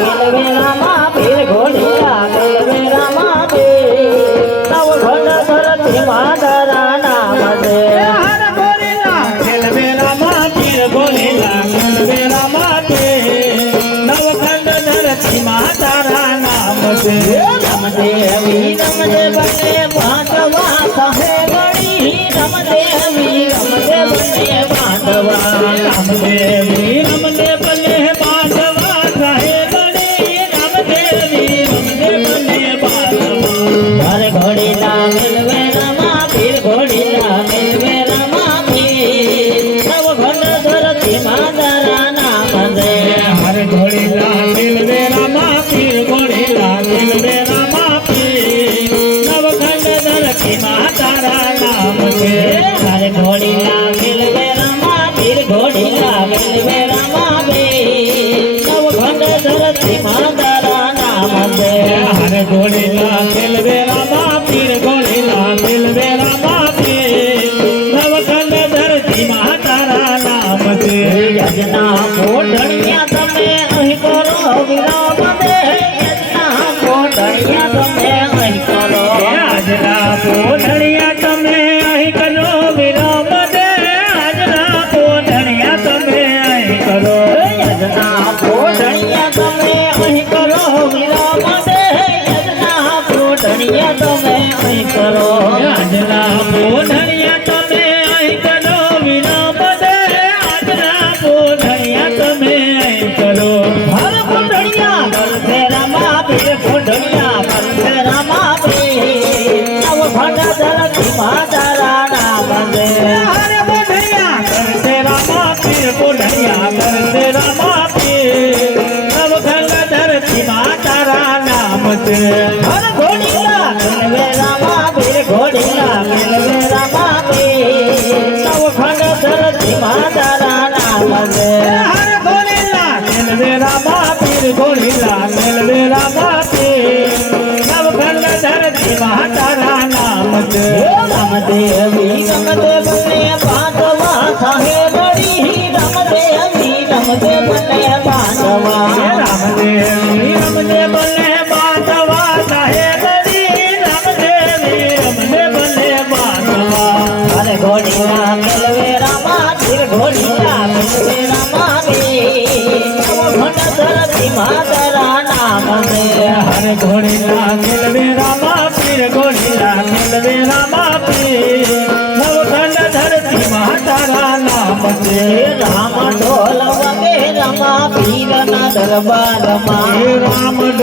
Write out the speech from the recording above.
મેલવે રામા પીર ઘોડીલા મેલવે રામા પીર નવ ઘટ ધરતી માદરા નામ દે હર ગોરીલા મેલવે રામા પીર ગોરીલા મેલવે રામા પીર નવખંડ ધરતી માતારા નામ છે રમદેવી રમદે બને બાંધવા કહે ગણી રમદેવી રમદે બને બાંધવા રામદેવી રમદે બને બાંધવા કહે ગણી રામદેવી રમદે બને બાંધવા હર ઘોડીલા મેલવે રામા પીર ઘોડીલા મેલવે રામા પીર નવ ઘટ ધરતી માદરા નામ દે હર ઘોડીલા મેલવે રામા પીર ઘોડીલા મેલવે રામા પીર નવખંડ ધરતી માતારા નામ છે હર ઘોડીલા મેલવે રામા પીર ઘોડીલા મેલવે રામા પીર નવ ઘટ ધરતી માદરા નામ દે હર ઘોડીલા મેલવે રામા પીર ઘોડીલા મેલવે રામા પીર નવખંડ ધરતી માતારા નામ છે યજ્ઞા કોઢણિયા તમે અહીં કરો વિરામ દે યજ્ઞા કોઢણિયા તમે અહીં કરો આજના પોઢણિયા તમે અહીં કરો વિરામ દે આજના પોઢણિયા તમે અહીં કરો યજ્ઞા કોઢણિયા તમે અહીં કરો વિરામ દે યજ્ઞા કોઢણિયા તમે અહીં કરો આજના પોઢણિયા તમે અહીં કરો વિરામ દે આજના પોઢણિયા તમે અહીં કરો હર કોઢણિયા કરશે રામા પીર કોઢણિયા કરશે રામા પીર નવ ભંડ ધરતી માતારા નામ દે હર પોઢણિયા કરશે રામા પીર પોઢણિયા કરશે રામા પીર નવખંડ ધરતી માતારા નામ છે હર ઘોડીલા મેલવે રામા પીર ઘોડીલા મેલવે રામા પીર નવ ખંડ ધરતી માતારા નામ દે હર ગોરીલા મેલવે રામા પીર ગોરીલા મેલવે રામા પીર નવખંડ ધરતી માતારા નામ છે રમદેવી રમદે બને બાંધવા થાહે બળી રમદેવી રમદે બને બાંધવા રામદેવી રમદે બને બાંધવા સાહેબરી રામદેવી રમદે બને બાંધવા હર ઘોડીલા મેલવે રામા પીર ઘોડીલા મેલવે રામા પીર નવ ખંડ ધરતી માતારા નામ દે હર ગોરીલા મેલવે રામા પીર ગોરીલા મેલવે રામા પીર નવખંડ ધરતી માતારા નામ છે રામ ઢોલ વગે રમા પીરના દરબારમાં રામ